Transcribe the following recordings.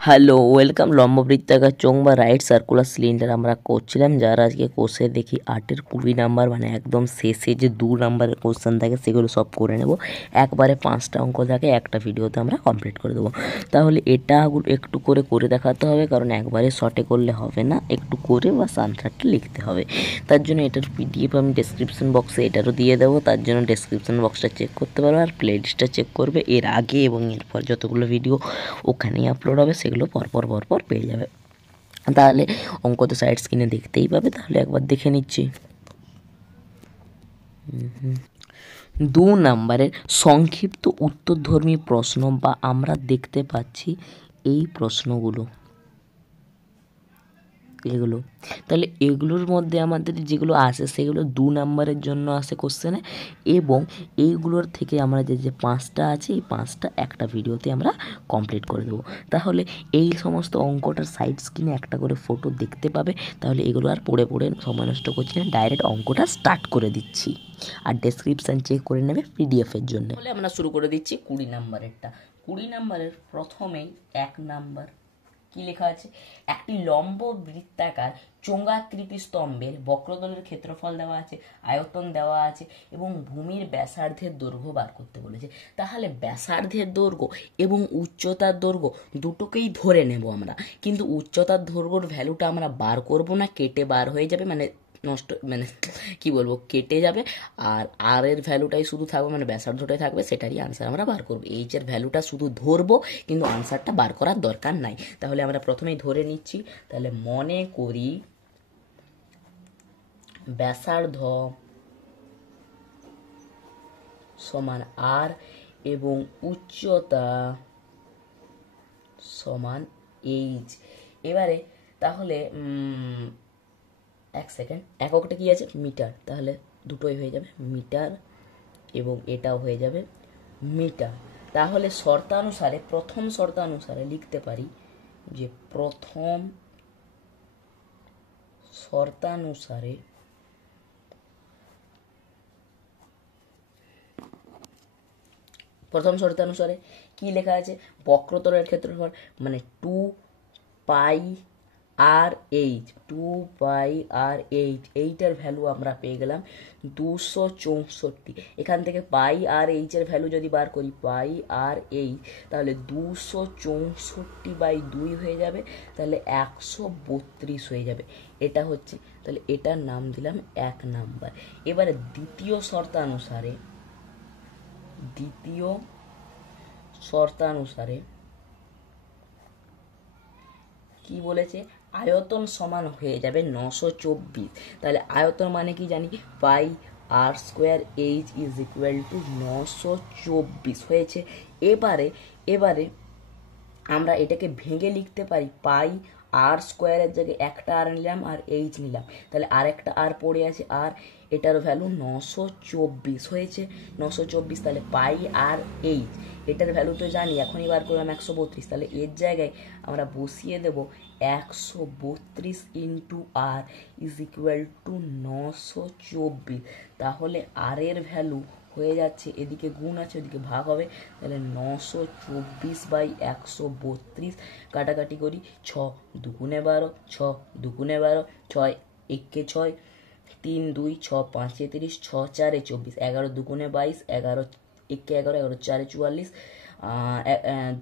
Hello, welcome. লম্ববৃত্তাকার চোঙ বা right circular cylinder আমরা করছিলাম, যার আজকে কোর্সে দেখি 8-এর 20 নাম্বার, মানে একদম শেষে যে 2 নাম্বারের কোশ্চেন থাকে সেগুলো সব করে নেব। একবারে 5টা অঙ্ক থাকে, একটা ভিডিওতে আমরা কমপ্লিট করে দেবো। তাহলে এটা একটু করে দেখাতে হবে, কারণ একবারে শর্টে করলে হবে না, একটু করে বা আনসারটা লিখতে হবে। তার জন্য এটার পিডিএফ আমি ডেসক্রিপশন বক্সে এটারও দিয়ে দেবো, তার জন্য ডেসক্রিপশন বক্সটা চেক করতে পারবে, আর প্লেলিস্টটা চেক করবে। এর আগে এবং এরপর যতগুলো ভিডিও ওখানেই আপলোড হবে সেগুলো পরপর পেয়ে যাবে। তাহলে অঙ্ক তো সাইড স্ক্রিনে দেখতেই পাবে, তাহলে একবার দেখে নিচ্ছি। 2 নাম্বারের সংক্ষিপ্ত উত্তরধর্মী প্রশ্ন, বা আমরা দেখতে পাচ্ছি এই প্রশ্নগুলো, এগুলো। তাহলে এগুলোর মধ্যে আমাদের যেগুলো আসে সেগুলো 2 নাম্বারের জন্য আসে কোশ্চেনে, এবং এইগুলোর থেকে আমরা যে 5টা আছে, এই 5টা একটা ভিডিওতে আমরা কমপ্লিট করে দেবো। তাহলে এই সমস্ত অঙ্কটার সাইড স্ক্রিনে একটা করে ফটো দেখতে পাবে। তাহলে এগুলো আর পড়ে সময় নষ্ট করছি না, ডাইরেক্ট অঙ্কটা স্টার্ট করে দিচ্ছি। আর ডেসক্রিপশান চেক করে নেবে পিডিএফের জন্য। তাহলে আমরা শুরু করে দিচ্ছি 20 নাম্বারেরটা। 20 নাম্বারের প্রথমেই 1 নাম্বার কি লেখা আছে? একটি লম্ব বৃত্তাকার চোঙাকৃতি স্তম্ভের বক্রতলের ক্ষেত্রফল দেওয়া আছে, আয়তন দেওয়া আছে এবং ভূমির ব্যাসার্ধের দৈর্ঘ্য বার করতে বলেছে। তাহলে ব্যাসার্ধের দৈর্ঘ্য এবং উচ্চতার দৈর্ঘ্য দুটোকেই ধরে নেব আমরা, কিন্তু উচ্চতার দৈর্ঘ্যর ভ্যালুটা আমরা বার করব না, কেটে বার হয়ে যাবে, মানে নষ্ট, মানে কি বলবো, কেটে যাবে। আর এর ভ্যালুটাই শুধু থাকবে, মানে ব্যাসার্ধটাই থাকবে, সেটারই আনসার আমরা বার করবো। এইচ এর ভ্যালুটা শুধু ধরবো, কিন্তু আনসারটা বার করার দরকার নাই। তাহলে আমরা প্রথমেই ধরে নিচ্ছি। তাহলে মনে করি ব্যাসার্ধ সমান আর এবং উচ্চতা সমান এইচ। এবারে তাহলে 1 সেকেন্ড, এককটা কি আছে? মিটার। তাহলে দুটোই হয়ে যাবে মিটার, এবং এটাও হয়ে যাবে মিটার। তাহলে শর্তানুসারে, প্রথম শর্তানুসারে লিখতে পারি যে প্রথম শর্তানুসারে কি লেখা আছে? বক্রতলের ক্ষেত্রফল মানে 2 পাই আর এইচ, 2 পাই আর এইচ, এইটার ভ্যালু আমরা পেয়ে গেলাম 264। এখান থেকে পাই আর এইচ এর ভ্যালু যদি বার করি, পাই আর এইচ, তাহলে 264/2 হয়ে যাবে, তাহলে 132 হয়ে যাবে। এটা হচ্ছে, তাহলে এটার নাম দিলাম 1 নাম্বার। এবারে দ্বিতীয় শর্তানুসারে কি বলেছে? আয়তন সমান হয়ে যাবে 924। তাহলে আয়তন মানে কি জানি? Pi R square h is equal to 924 হয়েছে। এবারে আমরা এটাকে ভেঙে লিখতে পারি, পাই আর স্কোয়ারের জায়গায় একটা আর নিলাম আর এইচ নিলাম, তাহলে আর একটা আর পড়ে আছে, আর এটার ভ্যালু 924 হয়েছে। 924, তাহলে পাই আর এইচ, এটার ভ্যালু তো জানি, এখনই বার করলাম 132, তাহলে এর জায়গায় আমরা বসিয়ে দেব 132 into R is equal to 924। তাহলে আর এর ভ্যালু হয়ে যাচ্ছে, এদিকে গুণ আছে ওদিকে ভাগ হবে, তাহলে 924/132। কাটাকাটি করি, 6 দুগুণে 12, 6 দুগুণে 12, 6 একে 6, 3 2 6 5 30, 6 4 24, 11 দুগুণে 22, 11 একে 11, 11 4 44,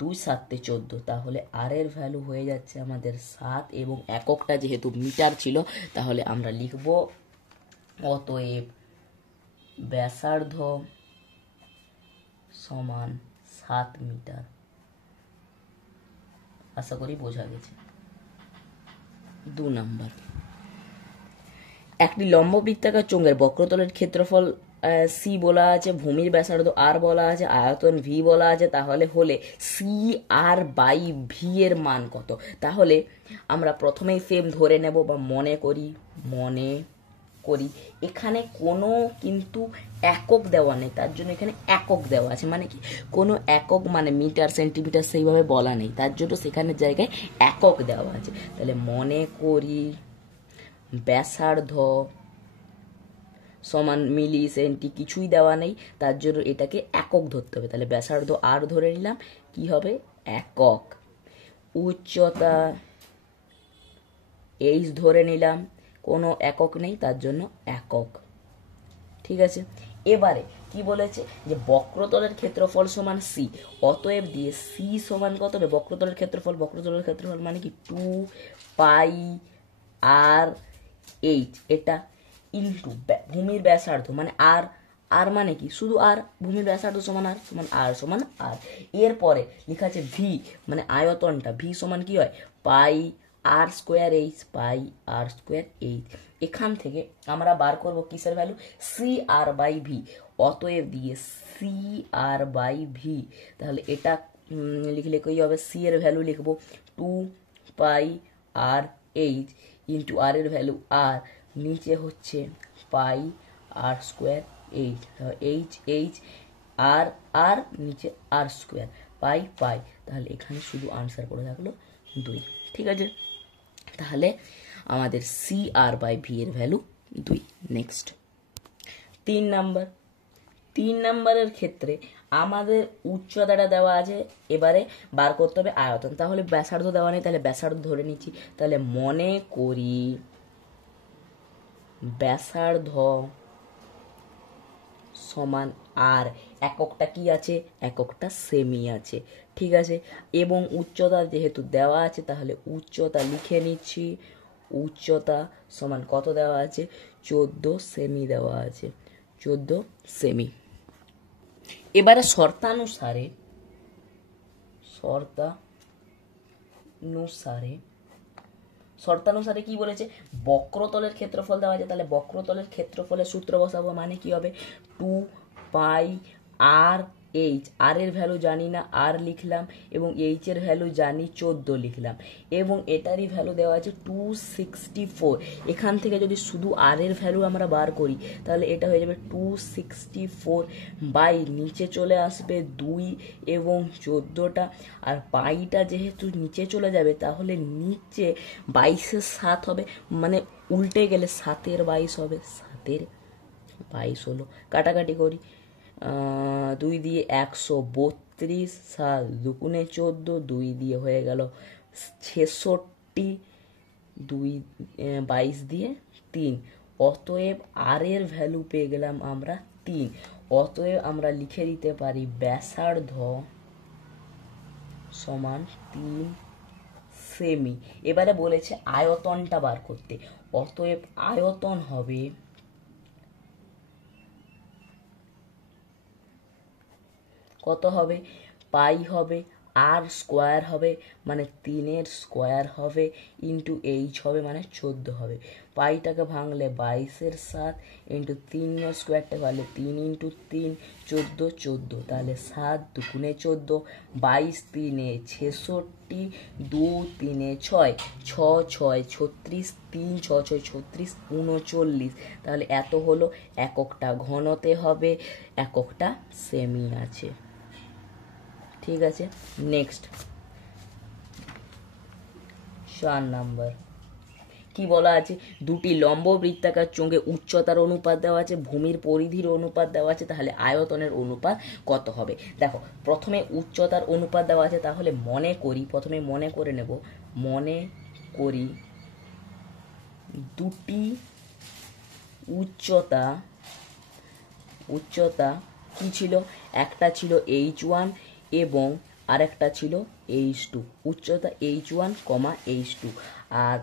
2 7 14। তাহলে আর এর ভ্যালু হয়ে যাচ্ছে আমাদের 7, এবং এককটা যেহেতু মিটার ছিল, তাহলে আমরা লিখব অতএব ব্যাসার্ধ সমান 7 মিটার। আশা করি বোঝা গেছে। 2 নাম্বার, একটি লম্ব বৃত্তাকার চোঙের বক্রতলের ক্ষেত্রফল সি বলা আছে, ভূমির ব্যাসার্ধ আর বলা আছে, আয়তন ভি বলা আছে। তাহলে সি আর বাই ভি এর মান কত? তাহলে আমরা প্রথমেই সেম ধরে নেব, বা মনে করি এখানে কোনো কিন্তু একক দেওয়া নেই, তার জন্য এখানে একক দেওয়া আছে, মানে কি কোনো একক মানে মিটার সেন্টিমিটার সেইভাবে বলা নেই, তার জন্য সেখানে জায়গায় একক দেওয়া আছে। তাহলে মনে করি ব্যাসার্ধ সমান মিলি সেন্টি, কিছুই দেওয়া নেই, তার জন্য এটাকে একক ধরতে হবে। তাহলে ব্যাসার্ধ আর ধরে নিলাম, কি হবে? একক। উচ্চতা এইচ ধরে নিলাম, কোনো একক নেই তার জন্য একক। ঠিক আছে, এবারে কি বলেছে যে বক্রতলের ক্ষেত্রফল সমান সি, অতএব দিয়ে সি সমান কত হবে, বক্রতলের ক্ষেত্রফল মানে কি 2 পাই আর এইচ, এটা ইন্টু ভূমির ব্যাসার্ধ মানে আর, আর মানে কি শুধু আর, ভূমির ব্যাসার্ধ সমান আর, এরপরে লেখা আছে ভি মানে আয়তনটা, ভি সমান কি হয় পাই আর স্কোয়ার এইচ, পাই আর স্কোয়ার এইচ। এখান থেকে আমরা বার করব কিসের value, C R by V, অতএব দিয়ে সি আর বাই ভি, তাহলে এটা লিখলে কি হবে, সি এর ভ্যালু লিখবো 2 পাই আর এইচ ইন্টু আর এর ভ্যালু আর, নিচে হচ্ছে পাই আর square H, H H R আর নিচে আর স্কোয়ার, পাই পাই, তাহলে এখানে শুধু আনসার পড়ে থাকলো 2। ঠিক আছে, তাহলে আমাদের সি আর বাই ভি এর ভ্যালু 2। নেক্সট 3 নাম্বারের ক্ষেত্রে আমাদের উচ্চতাটা দেওয়া আছে, এবারে বার করতে হবে আয়তন, তাহলে ব্যাসার্ধ দেওয়া নেই, তাহলে ব্যাসার্ধ ধরে নিচ্ছি, তাহলে মনে করি ব্যাসার্ধ সমান আর, এককটা কি আছে, এককটা সেমি আছে। ঠিক আছে, এবং উচ্চতা যেহেতু দেওয়া আছে তাহলে উচ্চতা লিখে নিচ্ছি, উচ্চতা সমান কত দেওয়া আছে, 14 সেমি দেওয়া আছে, 14 সেমি। এবারে শর্তানুসারে কি বলেছে, বক্রতলের ক্ষেত্রফল দেওয়া আছে, তাহলে বক্রতলের ক্ষেত্রফলের সূত্র বসাবো, মানে কি হবে 2 পাই আর এইচ, আর এর ভ্যালু জানি না আর লিখলাম, এবং এইচ এর ভ্যালু জানি 14 লিখলাম, এবং এটারই ভ্যালু দেওয়া আছে 264। এখান থেকে যদি শুধু আর এর ভ্যালু আমরা বার করি তাহলে এটা হয়ে যাবে 264 বাই নিচে চলে আসবে 2 এবং 14টা, আর পাইটা যেহেতু নিচে চলে যাবে তাহলে নিচে 22-এর 7 হবে, মানে উল্টে গেলে 7-এর 22 হবে, 7-এর 22 হলো। কাটাকাটি করি, 2 দিয়ে 132, 7 দুগুণে 14, 2 দিয়ে হয়ে গেল 66, 2 22 দিয়ে 3, অতএব আর এর ভ্যালু পেয়ে গেলাম আমরা 3, অতএব আমরা লিখে দিতে পারি ব্যাসার্ধ সমান 3 সেমি। এবারে বলেছে আয়তনটা বার করতে, অতএব আয়তন হবে কত হবে, পাই হবে আর স্কোয়ার হবে মানে 3-এর স্কোয়ার হবে ইন্টু এইচ হবে মানে 14 হবে, পাইটাকে ভাঙলে 22-এর 7 ইন্টু 3-এর স্কোয়ারটা ভাঙলে 3 ইন্টু 3 14, 14, তাহলে 7 দুগুণে 14, 22 3-এ 66, 2 3-এ 6, 6 6 36, 3 6 6 36, 39, তাহলে এত হলো, এককটা ঘনতে হবে, এককটা সেমি আছে। ঠিক আছে, নেক্সট 4 নাম্বার কি বলা আছে, দুটি লম্ব বৃত্তাকার চোঙে উচ্চতার অনুপাত দেওয়া আছে, ভূমির পরিধির অনুপাত দেওয়া আছে, তাহলে আয়তনের অনুপাত কত হবে। দেখো প্রথমে উচ্চতার অনুপাত দেওয়া আছে, তাহলে প্রথমে মনে করে নেব, মনে করি দুটি উচ্চতা কি ছিল, একটা ছিল h1 এবং আরেকটা ছিল h2, উচ্চতা h1, h2, আর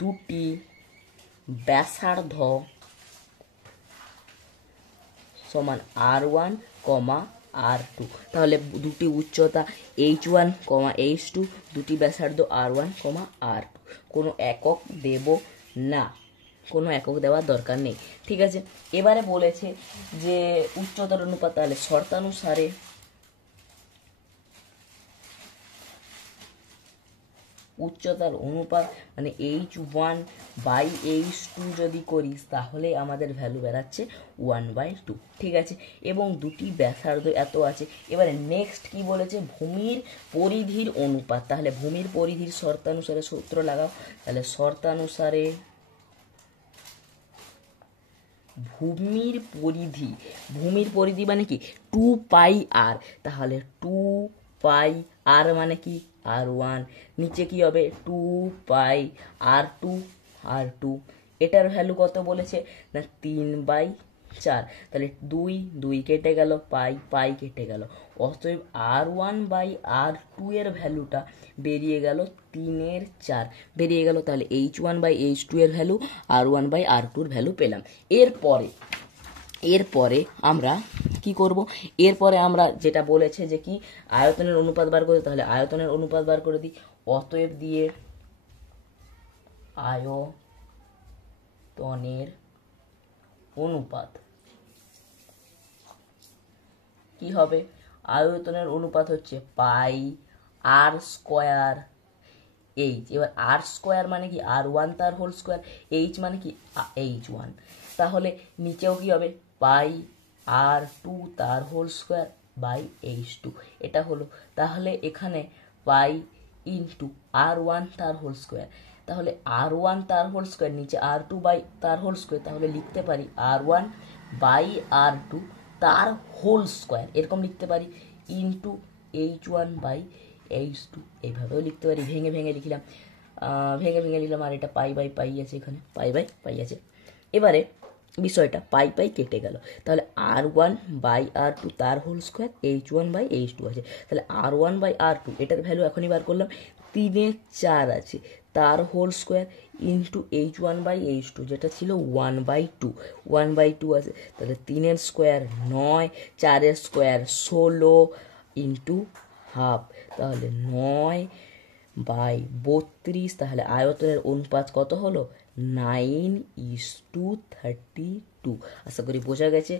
দুটি ব্যাসার্ধ সমান r1, r2, তাহলে দুটি উচ্চতা h1, h2, দুটি ব্যাসার্ধ r1, r2, কোনো একক দেব না, কোনো একক দেওয়ার দরকার নেই। ঠিক আছে, এবারে বলেছে যে উচ্চতার অনুপাত, তাহলে শর্তানুসারে উচ্চতার অনুপাত মানে h1 বাই h2 যদি করিস তাহলে আমাদের ভ্যালু বেরাচ্ছে 1/2। ঠিক আছে, এবং দুটি ব্যাসার্ধ এত আছে। এবারে নেক্সট কি বলেছে, ভূমির পরিধির অনুপাত, তাহলে ভূমির পরিধির শর্তানুসারে সূত্র লাগাও, তাহলে শর্তানুসারে ভূমির পরিধি মানে কি 2 পাই আর, তাহলে 2 পাই আর মানে কি R1, নিচে কি হবে 2 পাই R2, এটার ভ্যালু কত বলেছে না 3/4, তাহলে 2 কেটে গেল, পাই কেটে গেল, অতএব R1/R2 এর ভ্যালুটা বেরিয়ে গেল 3/4 বেরিয়ে গেল। তাহলে H1/H2 এর ভ্যালু, R1/R2 এর ভ্যালু পেলাম। এরপরে আমরা কি করব, এরপরে আমরা যেটা বলেছে যে কি আয়তনের অনুপাত বার করতে, তাহলে আয়তনের অনুপাত বার করে দিই। অতএব দিয়ে আয়তনের অনুপাত কি হবে, আয়তনের অনুপাত হচ্ছে পাই R² H। এবার R² মানে কি R1 তার হোল স্কোয়ার, H মানে কি H1, তাহলে নিচেও কি হবে পাই R2 তার হোল স্কোয়ার বাই H2, এটা হলো। তাহলে এখানে পাই ইন্টু R1 তার হোল স্কোয়ার, তাহলে R1 তার হোল স্কোয়ার নিচে R2 বাই তার হোল স্কোয়ার, তাহলে লিখতে পারি R1/R2 তার হোল স্কোয়ার, এরকম লিখতে পারি, ইন্টু H1/H2, এইভাবেও লিখতে পারি। ভেঙে ভেঙে লিখলাম, আর এটা পাই আছে, এখানে পাই আছে। এবারে বিষয়টা পাই কেটে গেল, তাহলে R1/R2 তার হোল স্কোয়ার H1/H2 আছে, তাহলে R1/R2 এটার ভ্যালু এখনই বার করলাম 3/4 আছে, তার হোল স্কোয়ার ইন্টু H1/H2 যেটা ছিল 1/2 আছে, তাহলে 3 স্কোয়ার 9, 4 স্কোয়ার 16 ইন্টু হাফ, তাহলে 9/32, তাহলে আয়তনের অনুপাত কত হলো 9:32। আশা করি বোঝা গেছে।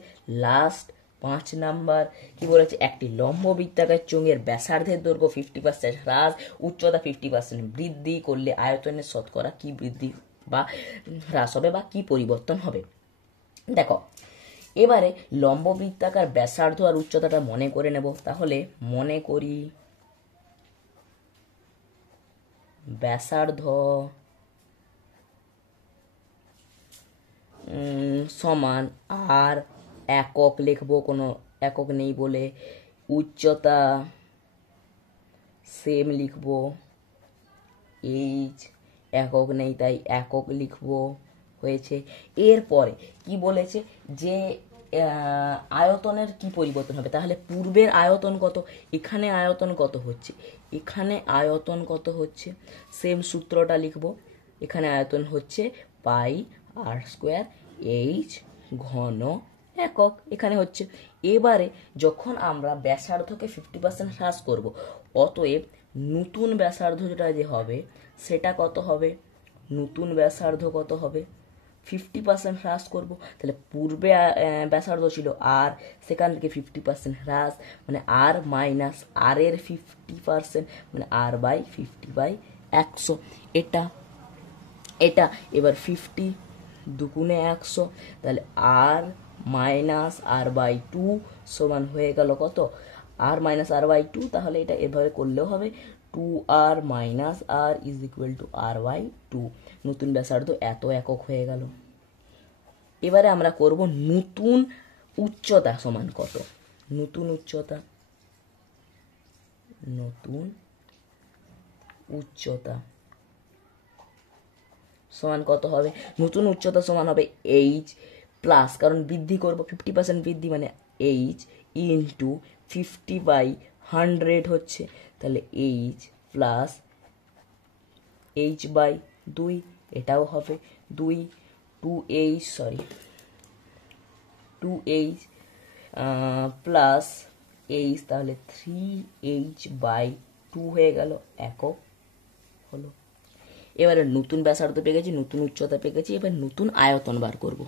লাস্ট 5 নাম্বার কি বলেছে, একটি লম্ব বৃত্তাকার চোঙের ব্যাসার্ধের দৈর্ঘ্য 50% হ্রাস, উচ্চতা 50% বৃদ্ধি করলে আয়তনের শতকরা কি বৃদ্ধি বা হ্রাস হবে বা কি পরিবর্তন হবে। দেখো এবারে লম্ব বৃত্তাকার ব্যাসার্ধ আর উচ্চতাটা মনে করে নেব, তাহলে মনে করি ব্যাসার্ধ সমান আর একক লিখবো, কোনো একক নেই বলে, উচ্চতা সেম লিখবো, এইচ একক নেই তাই একক লিখবো, হয়েছে। এরপরে কি বলেছে যে আয়তনের কি পরিবর্তন হবে, তাহলে পূর্বের আয়তন কত, এখানে আয়তন কত হচ্ছে, আয়তন কত হচ্ছে, সেম সূত্রটা লিখবো, এখানে আয়তন হচ্ছে পাই R² H ঘন একক, এখানে হচ্ছে। এবারে যখন আমরা ব্যাসার্ধকে 50% হ্রাস করব, অতএব নতুন ব্যাসার্ধ যেটা যে হবে সেটা কত হবে, নতুন ব্যাসার্ধ কত হবে 50% হ্রাস করব, তাহলে পূর্বে ব্যাসার্ধ ছিল আর, সেখান থেকে 50% হ্রাস মানে আর মাইনাস আর এর 50% মানে R/50/100, এটা এবার 50 দুগুণে 100, তাহলে R-R/2 সমান হয়ে গেল কত R-R/2, তাহলে এটা এভাবে করলেও হবে 2R - R is equal two R/2, নতুন ব্যাসার্ধ এত একক হয়ে গেল। এবারে আমরা করব নতুন উচ্চতা সমান কত, নতুন উচ্চতা সমান কত হবে, নতুন উচ্চতা সমান হবে এইচ প্লাস, কারণ বৃদ্ধি করব 50% বৃদ্ধি মানে এইচ ইন্টু 50/100 হচ্ছে, তাহলে এইচ প্লাস H/2, এটাও হবে 2H প্লাস এইচ, তাহলে 3H/2 হয়ে গেল, একক হলো। এবারে নতুন ব্যাসার্ধ পেয়ে গেছি, নতুন উচ্চতা পেয়ে গেছি, এবার নতুন আয়তন বার করব।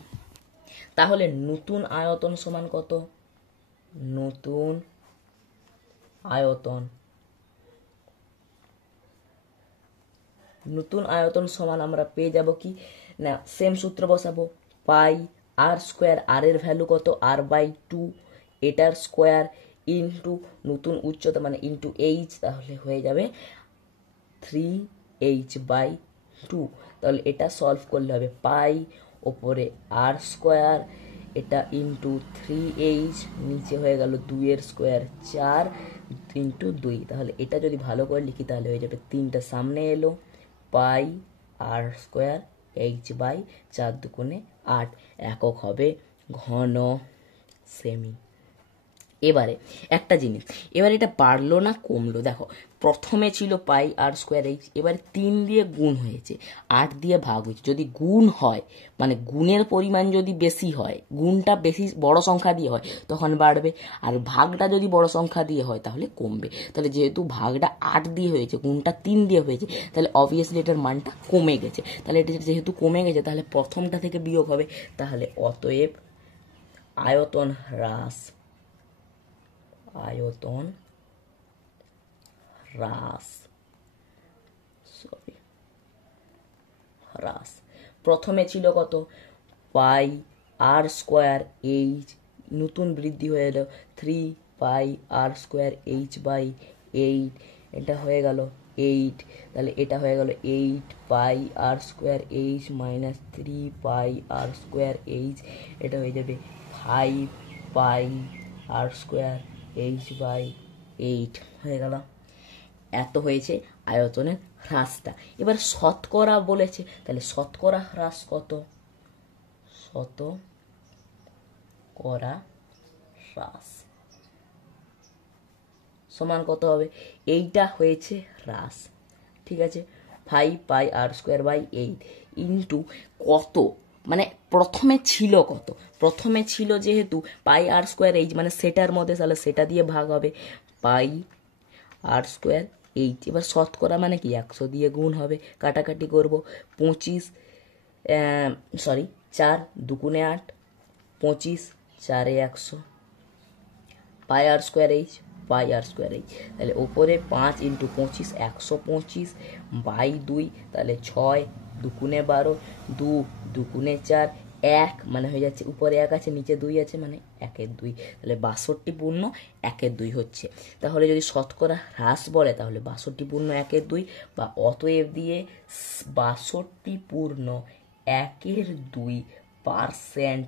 তাহলে নতুন আয়তন সমান কত, নতুন আয়তন সমান আমরা পেয়ে যাব কি না, সেম সূত্র বসাবো, পাই R², আর এর ভ্যালু কত R/2, এটার স্কোয়ার ইন্টু নতুন উচ্চতা মানে ইন্টু এইচ, তাহলে হয়ে যাবে 3H/2, তাহলে এটা সলভ করলে হবে পাই ওপরে R², এটা ইন্টু 3H, নিচে হয়ে গেল 2 এর স্কোয়ার 4, ইন্টু 2, তাহলে এটা যদি ভালো করে লিখি তাহলে হয়ে যাবে 3টা সামনে এলো, পাই আর স্কোয়ার এইচ বাই 4 দুগুণে 8, একক হবে ঘন সেমি। এবারে একটা জিনিস, এবার এটা বাড়লো না কমলো, দেখো প্রথমে ছিল পাই আর স্কোয়ার এইচ, এবারে 3 দিয়ে গুণ হয়েছে, 8 দিয়ে ভাগ হয়েছে। যদি গুণ হয় মানে গুণের পরিমাণ যদি বেশি হয়, গুণটা বেশি বড় সংখ্যা দিয়ে হয় তখন বাড়বে, আর ভাগটা যদি বড় সংখ্যা দিয়ে হয় তাহলে কমবে। তাহলে যেহেতু ভাগটা 8 দিয়ে হয়েছে, গুণটা 3 দিয়ে হয়েছে, তাহলে অবভিয়াসলি এটার মানটা কমে গেছে। তাহলে এটা যেহেতু কমে গেছে তাহলে প্রথমটা থেকে বিয়োগ হবে, তাহলে অতএব আয়তন হ্রাস, আয়তন হ্রাস, হ্রাস। প্রথমে ছিল কত, পাই আর স্কোয়ার এইচ, নতুন বৃদ্ধি হয়ে এলো 3 পাই আর স্কোয়ার এইচ বাই 8, এটা হয়ে গেল 8, তাহলে এটা হয়ে গেল 8 পাই আর স্কোয়ার এইচ মাইনাস 3 পাই আর স্কোয়ার এইচ, এটা হয়ে যাবে 5 পাই আর স্কোয়ার এইচ বাই 8 হয়ে গেল। এত হয়েছে আয়তনের হ্রাসটা। এবার শতকরা বলেছে, তাহলে শতকরা হ্রাস কত, শতকরা হ্রাস সমান কত হবে, এইটা হয়েছে হ্রাস, ঠিক আছে, 5 পাই আর স্কোয়ার বাই 8 ইন্টু কত, মানে প্রথমে ছিল কত, প্রথমে ছিল যেহেতু পাই আর স্কোয়ার এইচ মানে সেটার মধ্যে, তাহলে সেটা দিয়ে ভাগ হবে পাই আর স্কোয়ার এইচ। এবার শতকরা মানে কি, 100 দিয়ে গুণ হবে, কাটাকাটি করব, 4 দুগুণে 8, 25 4 100, পাই আর স্কোয়ার এইচ, পাই আর স্কোয়ার এইচ, তাহলে ওপরে 5 ইন্টু 25 125 বাই 2, তাহলে 6 দুগুণে 12, 2 দুগুণে 4, 1 মানে হয়ে যাচ্ছে, উপরে 1 আছে নিচে 2 আছে মানে 1 2, তাহলে 62 পূর্ণ 1 2 হচ্ছে। তাহলে যদি শতকরা হ্রাস বলে তাহলে 62 পূর্ণ 1 2, বা অতএব দিয়ে 62 পূর্ণ 1 2%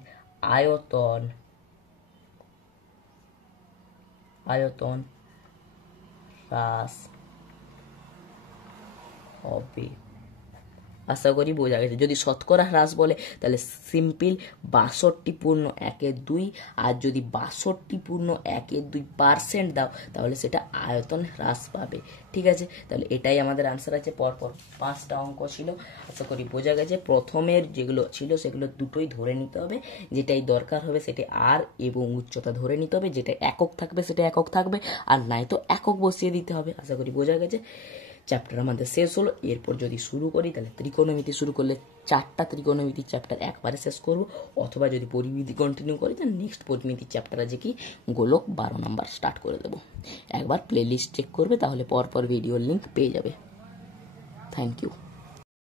আয়তন, আয়তন হ্রাস হবে। আশা করি বোঝা গেছে। যদি শতকরা হ্রাস বলে তাহলে সিম্পল 62 পূর্ণ 1 2, আর যদি 62 পূর্ণ 1 2% দাও তাহলে সেটা আয়তন হ্রাস পাবে, ঠিক আছে। তাহলে এটাই আমাদের আনসার আছে। পরপর 5টা অঙ্ক ছিল, আশা করি বোঝা গেছে। প্রথমের যেগুলো ছিল সেগুলো দুটোই ধরে নিতে হবে, যেটাই দরকার হবে সেটা আর এবং উচ্চতা ধরে নিতে হবে, যেটা একক থাকবে সেটা একক থাকবে, আর নাই তো একক বসিয়ে দিতে হবে। আশা করি বোঝা গেছে। চ্যাপ্টার আমাদের শেষ হলো। এরপর যদি শুরু করি তাহলে ত্রিকোণমিতি শুরু করলে 4টা ত্রিকোণমিতির চ্যাপ্টার একবারে শেষ করব, অথবা যদি পরিমিতি কন্টিনিউ করি তাহলে নেক্সট পরিমিতির চ্যাপ্টার আছে কি গোলক 12 নাম্বার স্টার্ট করে দেবো। একবার প্লে লিস্ট চেক করবে তাহলে পরপর ভিডিওর লিঙ্ক পেয়ে যাবে। Thank you.